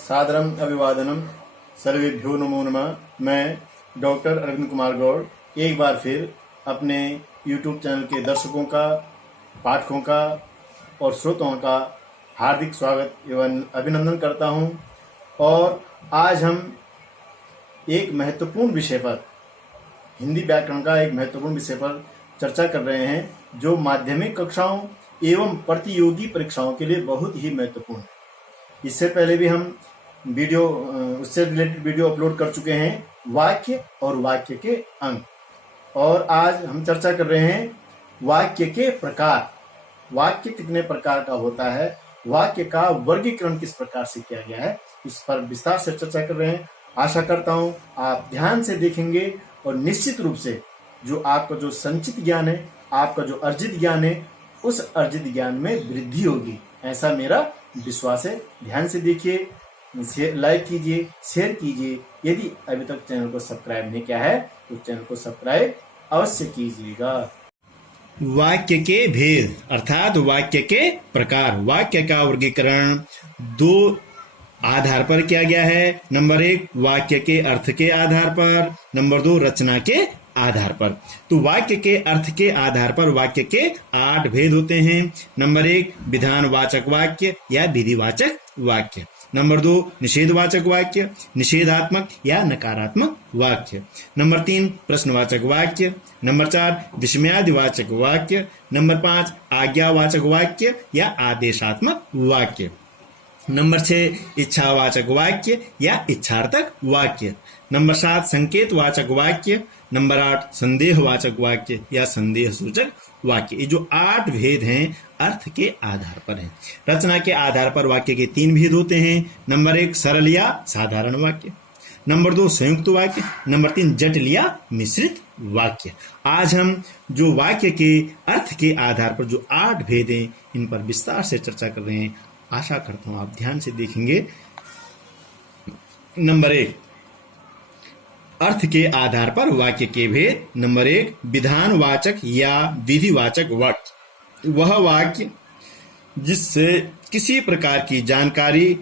सादरम अभिवादनम सर्वेभ्यो नमो नमः। मैं डॉक्टर अरविंद कुमार गौड़ एक बार फिर अपने YouTube चैनल के दर्शकों का, पाठकों का और श्रोताओं का हार्दिक स्वागत एवं अभिनंदन करता हूं। और आज हम एक महत्वपूर्ण विषय पर, हिंदी व्याकरण का एक महत्वपूर्ण विषय पर चर्चा कर रहे हैं जो माध्यमिक कक्षाओं एवं प्रतियोगी परीक्षाओं के लिए बहुत ही महत्वपूर्ण है। इससे पहले भी हम उससे रिलेटेड वीडियो अपलोड कर चुके हैं, वाक्य और वाक्य के अंग। और आज हम चर्चा कर रहे हैं वाक्य के प्रकार। वाक्य कितने प्रकार का होता है, वाक्य का वर्गीकरण किस प्रकार से किया गया है, इस पर विस्तार से चर्चा कर रहे हैं। आशा करता हूं आप ध्यान से देखेंगे और निश्चित रूप से जो आपका जो संचित ज्ञान है, आपका जो अर्जित ज्ञान है, उस अर्जित ज्ञान में वृद्धि होगी, ऐसा मेरा विश्वास है। ध्यान से देखिए, लाइक कीजिए, शेयर कीजिए। यदि अभी तक चैनल को सब्सक्राइब नहीं किया है तो चैनल को सब्सक्राइब अवश्य कीजिएगा। वाक्य के भेद अर्थात वाक्य के प्रकार। वाक्य का वर्गीकरण दो आधार पर किया गया है। नंबर 1 वाक्य के अर्थ के आधार पर, नंबर 2 रचना के आधार पर। तो वाक्य के अर्थ के आधार पर वाक्य के 8 भेद होते हैं। नंबर 1 विधानवाचक वाक्य या विधिवाचक वाक्य। नंबर 2 निषेधवाचक वाक्य, निषेधात्मक या नकारात्मक वाक्य। नंबर 3 प्रश्नवाचक वाक्य। नंबर 4 विस्मयादिवाचक वाक्य। नंबर 5 आज्ञावाचक वाक्य या आदेशात्मक वाक्य। नंबर 6 इच्छावाचक वाक्य या इच्छार्थक वाक्य। नंबर 7 संकेतवाचक वाक्य। नंबर 8 संदेहवाचक वाक्य या संदेह सूचक वाक्य। ये जो 8 भेद हैं अर्थ के आधार पर हैं। रचना के आधार पर वाक्य के 3 भेद होते हैं। नंबर 1 सरल या साधारण वाक्य। नंबर 2 संयुक्त वाक्य। नंबर 3 जटिल या मिश्रित वाक्य। आज हम जो वाक्य के अर्थ के आधार पर जो 8 भेद हैं इन पर विस्तार से चर्चा कर रहे हैं। आशा करता हूं आप ध्यान से देखेंगे। नंबर 1 अर्थ के आधार पर वाक्य के भेद। नंबर 1 विधानवाचक या विधिवाचक वाक्य वह वाक्य जिससे किसी प्रकार की जानकारी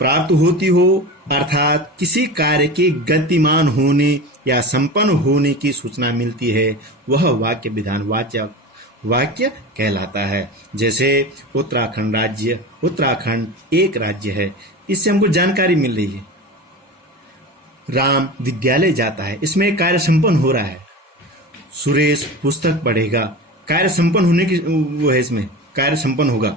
प्राप्त होती हो, अर्थात किसी कार्य के गतिमान होने या संपन्न होने की सूचना मिलती है, वह वाक्य विधानवाचक वाक्य कहलाता है। जैसे उत्तराखंड एक राज्य है, इससे हमको जानकारी मिल रही है। राम विद्यालय जाता है, इसमें कार्य संपन्न हो रहा है। सुरेश पुस्तक पढ़ेगा, कार्य संपन्न होने की वो है, इसमें कार्य संपन्न होगा।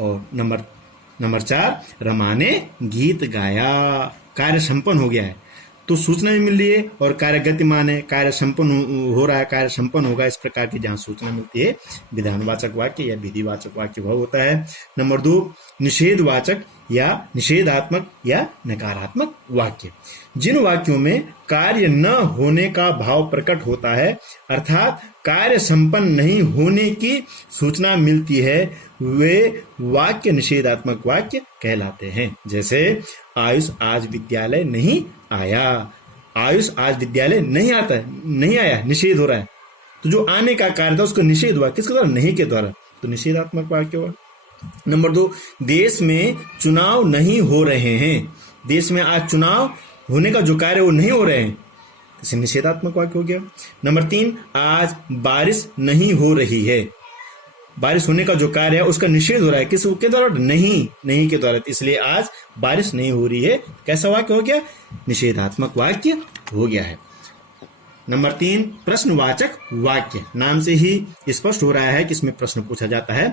और नंबर 4 रमा ने गीत गाया, कार्य संपन्न हो गया है। तो सूचना भी मिल रही है और कार्य गतिमान है, कार्य संपन्न हो रहा है, कार्य संपन्न होगा, इस प्रकार की जहां सूचना मिलती है विधानवाचक वाक्य या विधिवाचक वाक्य वह होता है। नंबर 2 निषेधवाचक या निषेधात्मक या नकारात्मक वाक्य। जिन वाक्यों में कार्य न होने का भाव प्रकट होता है, अर्थात कार्य संपन्न नहीं होने की सूचना मिलती है, वे वाक्य निषेधात्मक वाक्य कहलाते हैं। जैसे आयुष आज विद्यालय नहीं आया। आयुष आज विद्यालय नहीं आया, निषेध हो रहा है। तो जो आने का कार्य था उसका निषेध हुआ, किसके द्वारा? नहीं के द्वारा, तो निषेधात्मक वाक्य हुआ। नंबर 2 देश में चुनाव नहीं हो रहे हैं। देश में आज चुनाव होने का जो कार्य वो नहीं हो रहे हैं, इसे निषेधात्मक वाक्य हो गया। नंबर 3 आज बारिश नहीं हो रही है। बारिश होने का जो कार्य है उसका निषेध हो रहा है, किसके द्वारा? नहीं के द्वारा, इसलिए आज बारिश नहीं हो रही है। कैसा वाक्य हो गया? निषेधात्मक वाक्य हो गया है। नंबर 3 प्रश्नवाचक वाक्य। नाम से ही स्पष्ट हो रहा है कि इसमें प्रश्न पूछा जाता है।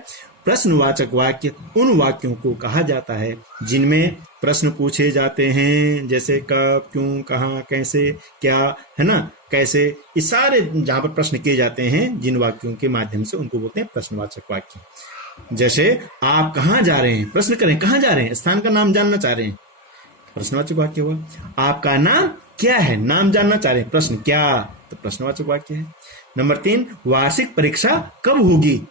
प्रश्नवाचक वाक्य उन वाक्यों को कहा जाता है जिनमें प्रश्न पूछे जाते हैं, जैसे कब, क्यों, कहाँ, कैसे, क्या, है ना, कैसे, ये सारे जहां पर प्रश्न किए जाते हैं, जिन वाक्यों के माध्यम से, उनको बोलते हैं प्रश्नवाचक वाक्य। जैसे आप कहाँ जा रहे हैं, प्रश्न करें, कहाँ जा रहे हैं, स्थान का नाम जानना चाह रहे हैं, प्रश्नवाचक वाक्य हुआ। आपका नाम क्या है, नाम जानना चाह रहे हैं, प्रश्न क्या, तो प्रश्नवाचक वाक्य है। नंबर 3 वार्षिक परीक्षा कब होगी।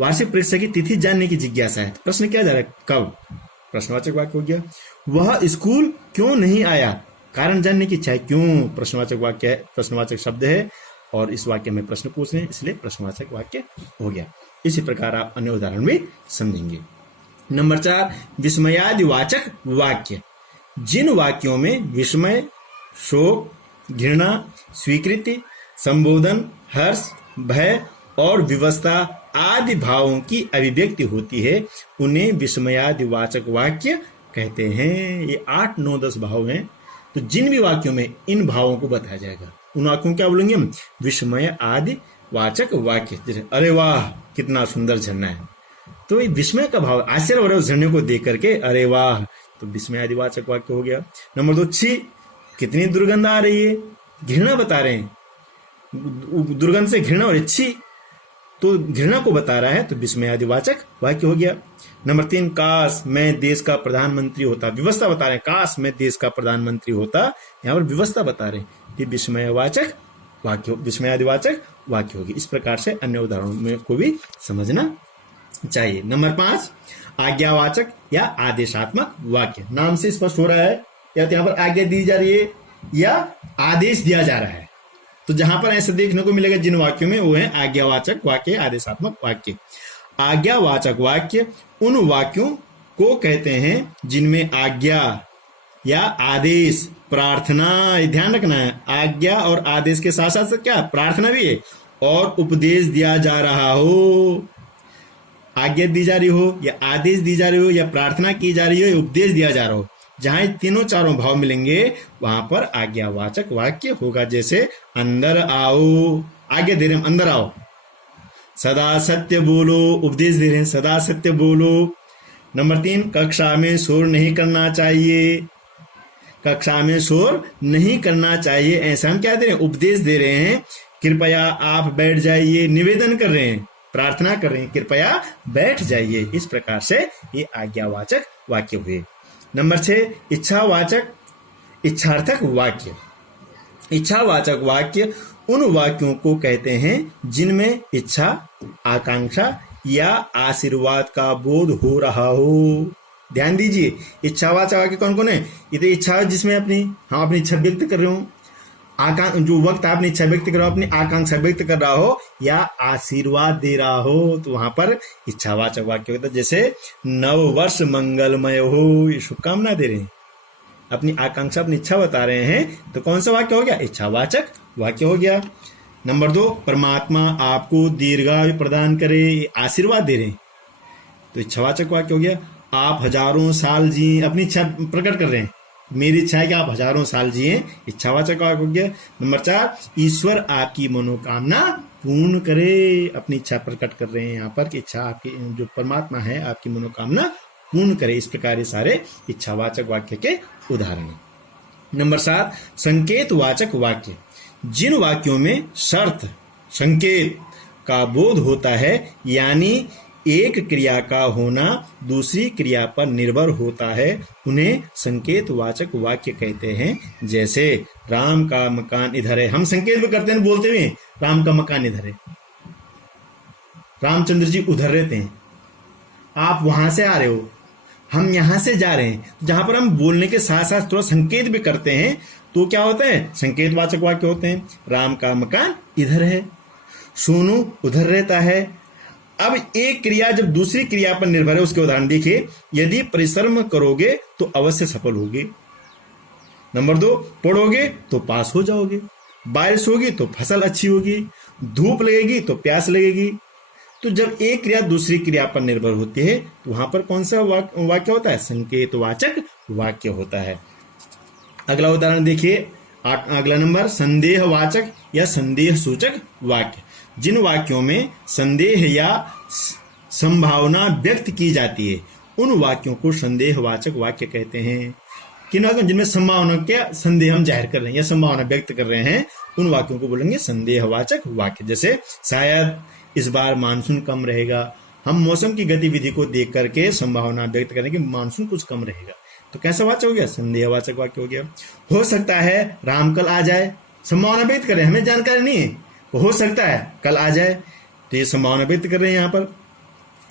वार्षिक परीक्षा की तिथि जानने की जिज्ञासा है, प्रश्न क्या जा रहा है, कब, प्रश्नवाचक वाक्य हो गया। वह स्कूल क्यों नहीं आया, कारण जानने की इच्छा है, क्यों, प्रश्नवाचक वाक्य है, प्रश्नवाचक शब्द है और इस वाक्य में प्रश्न पूछ रहे हैं, इसलिए प्रश्नवाचक वाक्य हो गया। इसी प्रकार आप अन्य उदाहरण भी समझेंगे। नंबर 4 विस्मयादिवाचक वाक्य। जिन वाक्यों में विस्मय, शोक, घृणा, स्वीकृति, संबोधन, हर्ष, भय और विवशता आदि भावों की अभिव्यक्ति होती है उन्हें विस्मयादि वाचक वाक्य कहते हैं। ये 8, 9, 10 भाव हैं। तो जिन भी वाक्यों में इन भावों को बताया जाएगा उन वाक्यों को क्या बोलेंगे हम? विस्मय आदि वाचक वाक्य। जैसे अरे वाह कितना सुंदर झरना है, तो ये विस्मय का भाव, आश्चर्य हो रहा है उस झरने को देख करके, अरे वाह, तो विस्मय आदि वाचक वाक्य हो गया। नंबर 2, छी कितनी दुर्गंध आ रही है, घृणा बता रहे हैं, दुर्गंध से घृणा हो रही, छी तो घृणा को बता रहा है, तो विस्मय आदि वाचक वाक्य हो गया। नंबर 3, काश मैं देश का प्रधानमंत्री होता, विवशता बता रहे हैं, काश मैं देश का प्रधानमंत्री होता, यहाँ पर विवशता बता रहे हैं, ये विस्मयवाचक वाक्य, विस्मयादिवाचक वाक्य होगी। इस प्रकार से अन्य उदाहरणों को भी समझना चाहिए। नंबर 5, आज्ञावाचक या आदेशात्मक वाक्य। नाम से स्पष्ट हो रहा है या तो यहाँ पर आज्ञा दी जा रही है या आदेश दिया जा रहा है। तो जहां पर ऐसा देखने को मिलेगा जिन वाक्यों में, वो है आज्ञावाचक वाक्य, आदेशात्मक वाक्य। आज्ञावाचक वाक्य उन वाक्यों को कहते हैं जिनमें आज्ञा या आदेश, प्रार्थना, ध्यान रखना है, आज्ञा और आदेश के साथ साथ क्या प्रार्थना भी है, और उपदेश दिया जा रहा हो। आज्ञा दी जा रही हो या आदेश दी जा रही हो या प्रार्थना की जा रही हो या उपदेश दिया जा रहा हो, जहां तीनों चारों भाव मिलेंगे वहां पर आज्ञावाचक वाक्य होगा। जैसे अंदर आओ, आज्ञा दे रहे हैं अंदर आओ, सदा सत्य बोलो, उपदेश दे रहे हैं सदा सत्य बोलो। नंबर 3, कक्षा में शोर नहीं करना चाहिए, कक्षा में शोर नहीं करना चाहिए, ऐसा हम क्या दे रहे हैं? उपदेश दे रहे हैं, कृपया आप बैठ जाइए, निवेदन कर रहे हैं, प्रार्थना कर रहे हैं, कृपया बैठ जाइए। इस प्रकार से ये आज्ञावाचक वाक्य हुए। नंबर 6, इच्छावाचक इच्छार्थक वाक्य। इच्छावाचक वाक्य उन वाक्यों को कहते हैं जिनमें इच्छा, आकांक्षा या आशीर्वाद का बोध हो रहा हो। ध्यान दीजिए, इच्छावाचक वाक्य कौन कौन है? ये तो इच्छा जिसमें हम अपनी इच्छा व्यक्त कर रहे हो, जो वक्त आपने इच्छा व्यक्त कर रहा हो, अपनी आकांक्षा व्यक्त कर रहा हो या आशीर्वाद दे रहा हो, तो वहां पर इच्छावाचक वाक्य होता है। जैसे नव वर्ष मंगलमय हो, ये शुभकामना दे रहे हैं, अपनी आकांक्षा, अपनी इच्छा बता रहे हैं, तो कौन सा वाक्य हो गया? इच्छावाचक वाक्य हो गया। नंबर 2, परमात्मा आपको दीर्घायु प्रदान करे, आशीर्वाद दे रहे हैं, तो इच्छावाचक वाक्य हो गया। आप हजारों साल जिए, अपनी इच्छा प्रकट कर रहे हैं, मेरी इच्छा है कि आप हजारों साल जिए, इच्छावाचक वाक्य हो गया। नंबर 4, ईश्वर आपकी मनोकामना पूर्ण करे, अपनी इच्छा प्रकट कर रहे हैं यहाँ पर कि इच्छा आपकी, जो परमात्मा है आपकी मनोकामना पूर्ण करे। इस प्रकार ये सारे इच्छावाचक वाक्य के उदाहरण। नंबर 7, संकेतवाचक वाक्य। जिन वाक्यों में शर्त, संकेत का बोध होता है, यानी एक क्रिया का होना दूसरी क्रिया पर निर्भर होता है, उन्हें संकेतवाचक वाक्य कहते हैं। जैसे राम का मकान इधर है, हम संकेत भी करते हैं बोलते हुए, राम का मकान इधर है, रामचंद्र जी उधर रहते हैं, आप वहां से आ रहे हो, हम यहां से जा रहे हैं। जहां पर हम बोलने के साथ साथ थोड़ा संकेत भी करते हैं तो क्या होता है? संकेतवाचक वाक्य होते हैं। राम का मकान इधर है, सोनू उधर रहता है। अब एक क्रिया जब दूसरी क्रिया पर निर्भर है, उसके उदाहरण देखिए, यदि परिश्रम करोगे तो अवश्य सफल होगे। नंबर 2, पढ़ोगे तो पास हो जाओगे, बारिश होगी तो फसल अच्छी होगी, धूप लगेगी तो प्यास लगेगी। तो जब एक क्रिया दूसरी क्रिया पर निर्भर होती है तो वहां पर कौन सा वाक्य होता है? संकेतवाचक वाक्य होता है। अगला उदाहरण देखिए, अगला नंबर, संदेहवाचक या संदेह सूचक वाक्य। जिन वाक्यों में संदेह या संभावना व्यक्त की जाती है, उन वाक्यों को संदेहवाचक वाक्य कहते हैं। किन वाक्यों जिनमें संभावना क्या संदेह हम जाहिर कर रहे हैं या संभावना व्यक्त कर रहे हैं, उन वाक्यों को बोलेंगे संदेहवाचक वाक्य। जैसे शायद इस बार मानसून कम रहेगा, हम मौसम की गतिविधि को देख करके संभावना व्यक्त करें कि मानसून कुछ कम रहेगा, तो कैसा वाक्य हो गया? संदेहवाचक वाक्य हो गया। हो सकता है राम कल आ जाए, संभावना व्यक्त करें, हमें जानकारी नहीं है, हो सकता है कल आ जाए, तो ये संभावना व्यक्त कर रहे हैं यहाँ पर,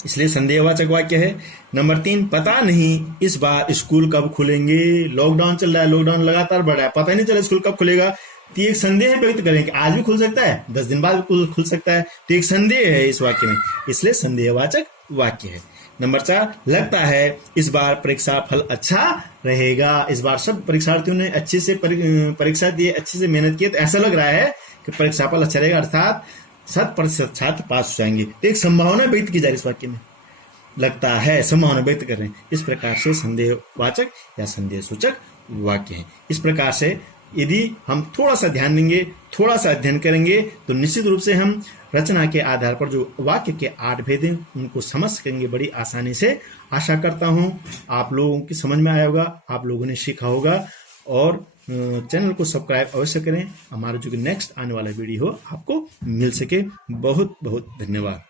इसलिए संदेहवाचक वाक्य है। नंबर 3, पता नहीं इस बार स्कूल कब खुलेंगे, लॉकडाउन चल रहा है, लॉकडाउन लगातार बढ़ रहा है, पता नहीं चला स्कूल कब खुलेगा, तो एक संदेह व्यक्त करें कि आज भी खुल सकता है, 10 दिन बाद खुल सकता है, तो एक संदेह है इस वाक्य में, इसलिए संदेहवाचक वाक्य है। नंबर 4, लगता है इस बार परीक्षा फल अच्छा रहेगा। इस बार सब परीक्षार्थियों ने अच्छे से परीक्षा दिए, अच्छे से मेहनत की, तो ऐसा लग रहा है कि परीक्षा फल अच्छा रहेगा, अर्थात 100% छात्र पास हो जाएंगे। तो एक संभावना व्यक्त की जा रही है इस वाक्य में, लगता है, संभावना व्यक्त कर रहे हैं। इस प्रकार से संदेहवाचक या संदेह सूचक वाक्य है। इस प्रकार से यदि हम थोड़ा सा ध्यान देंगे, थोड़ा सा अध्ययन करेंगे, तो निश्चित रूप से हम रचना के आधार पर जो वाक्य के 8 भेद हैं उनको समझ सकेंगे बड़ी आसानी से। आशा करता हूं आप लोगों की समझ में आया होगा, आप लोगों ने सीखा होगा। और चैनल को सब्सक्राइब अवश्य करें, हमारा जो नेक्स्ट आने वाला वीडियो आपको मिल सके। बहुत बहुत धन्यवाद।